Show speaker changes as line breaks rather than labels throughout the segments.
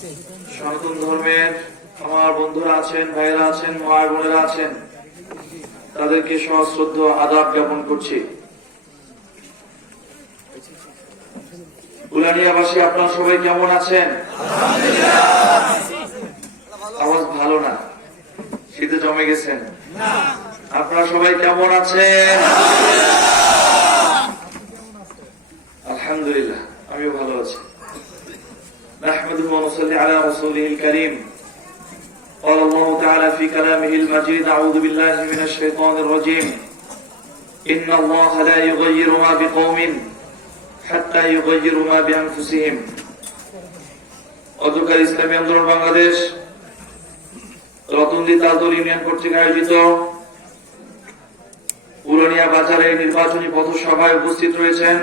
সনাতন ধর্মের আমার বন্ধুরা আছেন, ভাইয়েরা আছেন মায়ের বোনেরা আছেন, তাদেরকে সশ্রদ্ধ আদাব জ্ঞাপন করছি। উলানিয়াবাসী, আপনারা সবাই কেমন আছেন? আওয়াজ ভালো না, শীতে জমে গেছেন। আপনারা সবাই কেমন আছেন? على رسوله الكريم قال الله تعالى في كلامه المجيد أعوذ بالله من الشيطان الرجيم إن الله لا يغير ما بقوم حتى يغيروا ما بأنفسهم অধ্যকার ইসলামী আন্দোলন বাংলাদেশ রতনদি তাজদল ইউনিয়ন কর্তৃক আয়োজিত পুরনিয়া বাজারের নির্বাচনী পথসভায় উপস্থিত রয়েছেন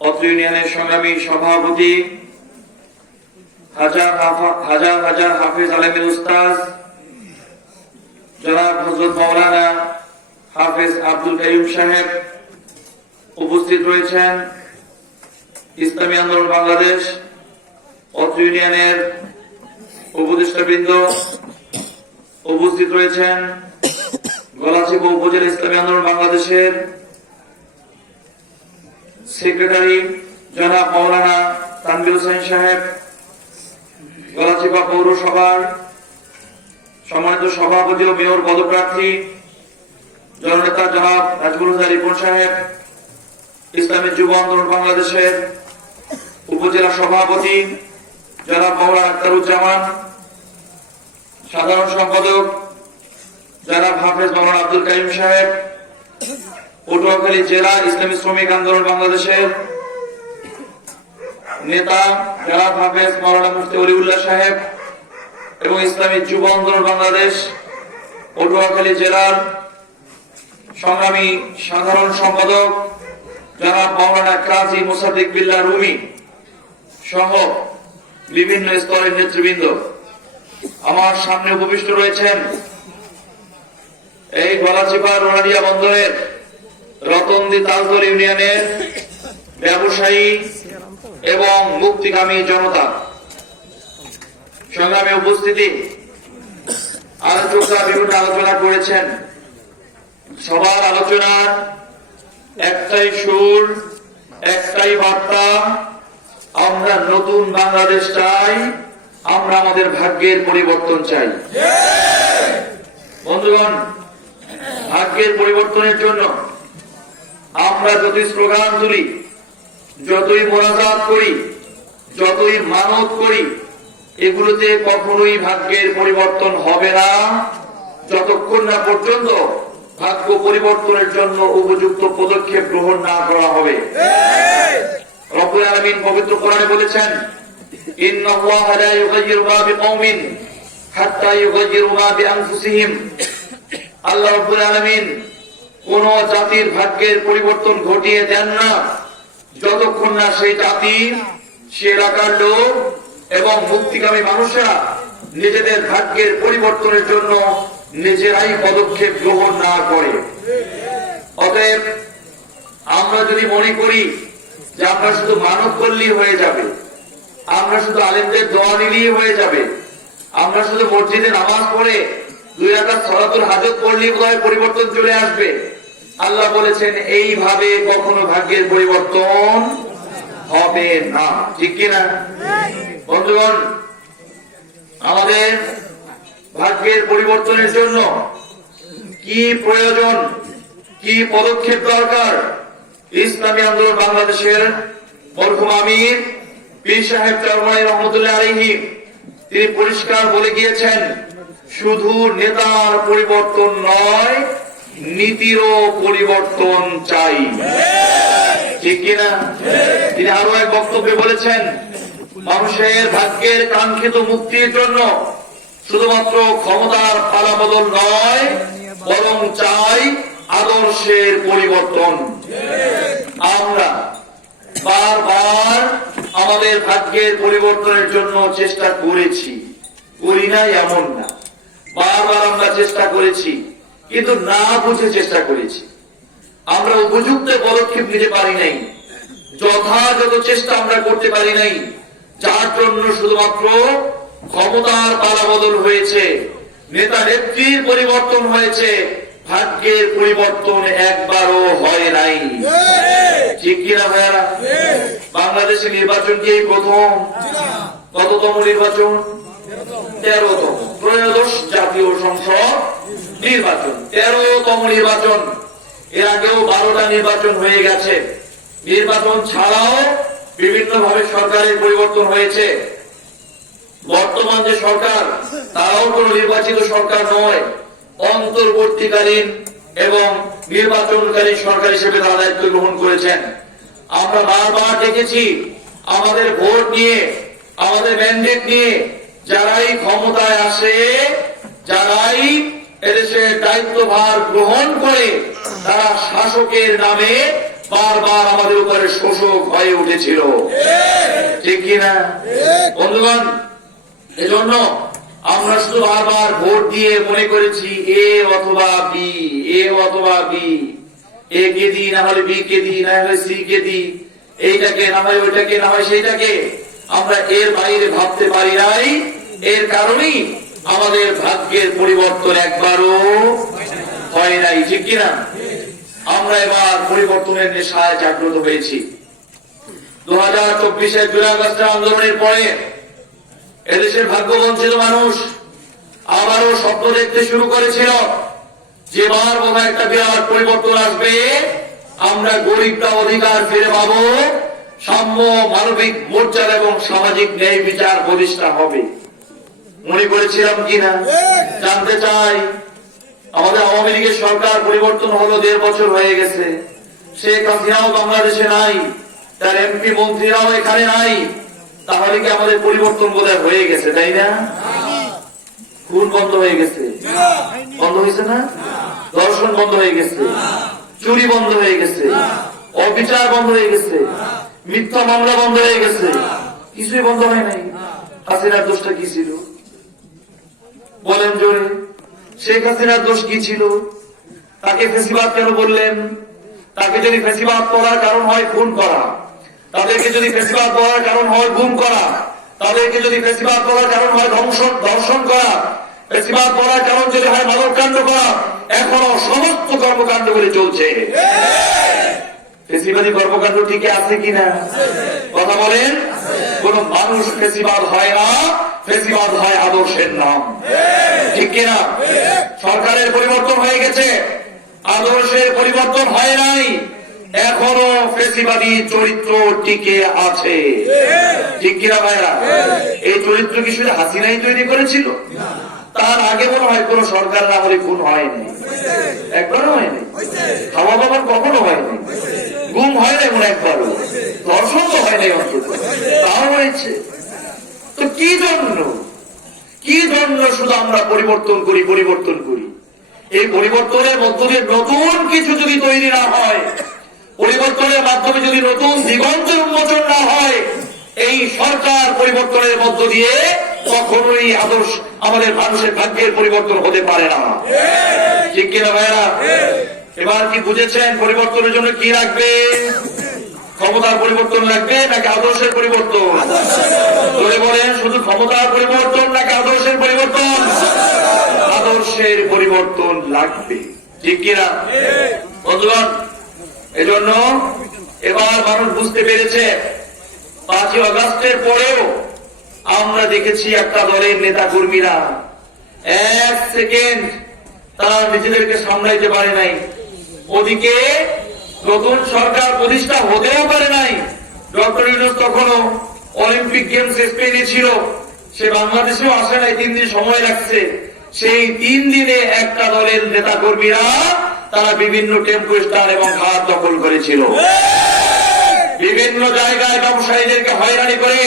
অত্র ইউনিয়নের সংগ্রামী সভাপতি হাজার হাজার হাফিজ আলমের উস্তাজ জনাব হজরত মৌলানা হাফিজ আব্দুল কাইম সাহেব উপস্থিত রয়েছেন। ইসলামী আন্দোলন বাংলাদেশ অত্র ইউনিয়নের উপদেষ্টাবৃন্দ উপস্থিত রয়েছেন। গলাচিপা উপজেলা ইসলামী আন্দোলন বাংলাদেশের সেক্রেটারি জনাব মৌলানা তানবির হোসেন সাহেব গলাচিপা পৌরসভার সম্মানিত সভাপতি ও মেয়র পদপ্রার্থী জননেতা জনাব হুদা রিপন সাহেব, ইসলামী যুব আন্দোলন বাংলাদেশের উপজেলা সভাপতি জনাব মৌলানা আক্তারুজ্জামান, সাধারণ সম্পাদক জনাব হাফেজ মৌলানা আব্দুল কাইম সাহেব, পটুয়াখালী জেলা ইসলামী শ্রমিক আন্দোলন বাংলাদেশের নেতা এবং ইসলামী যুব বাংলাদেশ জেলার সাধারণ সম্পাদক সহ বিভিন্ন স্তরের নেতৃবৃন্দ। আমার সামনে উপবিষ্ট রয়েছেন এই গলাচিপা রোনারিয়া বন্দরের রতনদি তালদর ইউনিয়নের ব্যবসায়ী এবং মুক্তিকামী জনতা। সংগ্রামে উপস্থিতি। আলোচকরা বিভিন্ন আলোচনা করেছেন। সবার আলোচনার একটাই সুর, একটাই বার্তা, আমরা নতুন বাংলাদেশ চাই, আমরা আমাদের ভাগ্যের পরিবর্তন চাই। বন্ধুগণ, ভাগ্যের পরিবর্তনের জন্য আমরা যতই স্লোগান তুলি যতই মোনাজাত করি, যতই মানত করি, এগুলোতে কখনোই ভাগ্যের পরিবর্তন হবে না। যতক্ষণ না পর্যন্ত ভাগ্য পরিবর্তনের জন্য উপযুক্ত পদক্ষেপ গ্রহণ না করা হবে। পবিত্র কোরআনে বলেছেন আল্লাহ আলামিন কোন জাতির ভাগ্যের পরিবর্তন ঘটিয়ে দেন না। যতক্ষণ না সেই জাতি, সে এলাকার লোক এবং মুক্তিকামী মানুষরা নিজেদের ভাগ্যের পরিবর্তনের জন্য নিজেরাই পদক্ষেপ গ্রহণ না করে। অতএব আমরা যদি মনে করি যে আমরা শুধু মানব করলেই হয়ে যাবে, আমরা শুধু আলেমদের দোয়া নিলেই হয়ে যাবে, আমরা শুধু মসজিদে নামাজ পড়ে দুই রাকাত সলাতুল হাজত করলেই বোধহয় পরিবর্তন চলে আসবে। আল্লাহ বলেছেন, এইভাবে কখনো ভাগ্যের পরিবর্তন হবে না। ঠিক কিনা? বন্ধুগণ, আমাদের ভাগ্যের পরিবর্তনের জন্য কি প্রয়োজন, কি পদক্ষেপ দরকার? ইসলামী আন্দোলন বাংলাদেশের মরহুম আমির, পীর সাহেব চরমাই রহমতুল্লাহ আলহি তিনি পরিষ্কার বলে গিয়েছেন, শুধু নেতার পরিবর্তন নয় নীতিরও পরিবর্তন চাই। ঠিক কিনা? তিনি আরও এক বক্তব্যে বলেছেন, মানুষের ভাগ্যের কাঙ্ক্ষিত মুক্তির জন্য শুধুমাত্র ক্ষমতার পালাবদল নয়, বরং চাই আদর্শের পরিবর্তন। আমরা বারবার আমাদের ভাগ্যের পরিবর্তনের জন্য চেষ্টা করেছি। করি নাই এমন না। বারবার আমরা চেষ্টা করেছি। কিন্তু না বুঝে চেষ্টা করেছি। আমরা উপযুক্ত পদক্ষেপ নিতে পারি নাই। যথাযথ চেষ্টা আমরা করতে পারি নাই। যার জন্য শুধুমাত্র ক্ষমতার পালাবদল হয়েছে, নেতা নেত্রীর পরিবর্তন হয়েছে, ভাগ্যের পরিবর্তন একবারও হয় নাই। ঠিক কিনা ভাইয়ারা? বাংলাদেশের নির্বাচন কি প্রথম? কততম নির্বাচন? তেরোতম। ত্রয়োদশ জাতীয় সংসদ নির্বাচন তেরোতম নির্বাচন। এর আগেও বারোটা নির্বাচন হয়ে গেছে। নির্বাচন ছাড়াও বিভিন্ন ভাবে সরকারের পরিবর্তন হয়েছে। বর্তমান যে সরকার, তারাও কোন নির্বাচিত সরকার নয়। অন্তর্বর্তীকালীন এবং নির্বাচনকালীন সরকার হিসেবে তারা দায়িত্ব গ্রহণ করেছেন। আমরা বারবার দেখেছি, আমাদের ভোট নিয়ে, আমাদের ম্যান্ডেট নিয়ে, যারাই ক্ষমতায় আসে, যারাই এদেশের দায়িত্বভার গ্রহণ করে তারা শাসকের নামে বারবার আমাদের উপরে শোষক হয়ে উঠেছিল। ঠিক কিনা বন্ধুগণ, এজন্য আমরা শুধু বারবার ভোট দিয়ে মনে করেছি এ অথবা বি, এ অথবা বি, এ কে দি, না হলে বি কে দি, না হলে সি কে দি, এইটাকে না হয় ওইটাকে, না হয় সেইটাকে। আমরা এর বাইরে ভাবতে পারি নাই, এর কারণেই আমাদের ভাগ্যের পরিবর্তন একবারও হয় নাই, ঠিক কিনা? আমরা এবার পরিবর্তনের নেশায় জাগ্রত হয়েছি। দু হাজার চব্বিশের জুলাই আগস্টের আন্দোলনের পরে এদেশের ভাগ্যবঞ্চিত মানুষ আবারও স্বপ্ন দেখতে শুরু করেছিল যে বার বোধ একটা বিরাট পরিবর্তন আসবে। আমরা গরিবটা অধিকার ফিরে পাবো, সাম্য, মানবিক, মর্যাদা এবং সামাজিক ন্যায় বিচার প্রতিষ্ঠা হবে। মনে করেছিলাম কিনা, জানতে চাই। আমাদের আওয়ামী লীগের সরকার পরিবর্তন হলো দেড় বছর হয়ে গেছে। শেখ হাসিনাও বাংলাদেশে নাই, তার এমপি মন্ত্রীরাও এখানে নাই। তাহলে কি আমাদের পরিবর্তন বোধহয় হয়ে গেছে, তাই না? খুন বন্ধ হয়ে গেছে। বন্ধ হয়েছে না? দর্শন বন্ধ হয়ে গেছে। চুরি বন্ধ হয়ে গেছে। অবিচার বন্ধ হয়ে গেছে। মিথ্যা মামলা বন্ধ হয়ে গেছে। কিছুই বন্ধ হয় নাই। হাসিনার দোষটা কি ছিল? বলেন জোরে শেখ হাসিনার দোষ কি ছিল? তাকে ফেসিবাদ কেন বললেন? তাকে যদি ফেসিবাদ করার কারণ হয় খুন করা। তাদেরকে যদি ফেসিবাদ করার কারণ হয়, গুম করা। তাদেরকে যদি ফেসিবাদ করার কারণ হয় ধ্বংসন ধর্ষণ করা। ফেসিবাদ করার কারণ যদি হয় মাদক কাণ্ড করা। এখনও সমস্ত কর্মকাণ্ড করে চলছে। ফেসিবাদী কর্মকাণ্ড টিকে আছে কিনা? কথা বলেন? কোন মানুষ ফেসিবাদ হয় না। ফেসিবাদ হয় আদর্শের নাম। ঠিক কিনা? সরকারের পরিবর্তন হয়ে গেছে। আদর্শের পরিবর্তন হয় নাই। এখনও ফেসিবাদী চরিত্র টিকে আছে। ঠিক কিনা ভাইরা? এই চরিত্র কি শুধু হাসিনাই তৈরি করেছিল? তার আগে মনে হয় কোন সরকার আমলে খুন হয়নি। একবারও হয়নি। খাওয়া দাওয়ার কখনো হয়নি। গুম হয় না এমন একবারও। দর্শন তো হয় নাই অন্তত। তাও হয়েছে। তো কি জন্য কি জন্য শুধু আমরা পরিবর্তন করি পরিবর্তন করি? এই পরিবর্তনের মধ্য দিয়ে নতুন কিছু যদি তৈরি না হয় পরিবর্তনের মাধ্যমে যদি নতুন দিগন্তের উন্মোচন না হয় এই সরকার পরিবর্তনের মধ্য দিয়ে কখনোই আদর্শ আমাদের মানুষের ভাগ্যের পরিবর্তন হতে পারে না। ঠিক কিনা ভাইরা এবার কি বুঝেছেন পরিবর্তনের জন্য কি লাগবে ক্ষমতার পরিবর্তন লাগবে নাকি আদর্শের পরিবর্তন? বলেন, শুধু ক্ষমতার পরিবর্তন নাকি আদর্শের পরিবর্তন? আদর্শের পরিবর্তন লাগবে। ঠিক কিনা? বন্ধুগণ, এজন্য এবার মানুষ বুঝতে পেরেছে, পাঁচই অগাস্টের পরেও আমরা দেখেছি একটা দলের নেতা কর্মীরা এক সেকেন্ড তারা নিজেদেরকে সামলাইতে পারে নাই। ওদিকে নতুন সরকার প্রতিষ্ঠা হতেও পারে নাই। ডক্টর ইউনুস তখনও অলিম্পিক গেমস স্পেনে ছিল সে বাংলাদেশেও আসে নাই তিন দিন সময় লাগছে। সেই তিন দিনে একটা দলের নেতা কর্মীরা তারা বিভিন্ন টেম্পো স্টার এবং ঘাট দখল করেছিল। বিভিন্ন জায়গায় ব্যবসায়ীদেরকে হয়রানি করে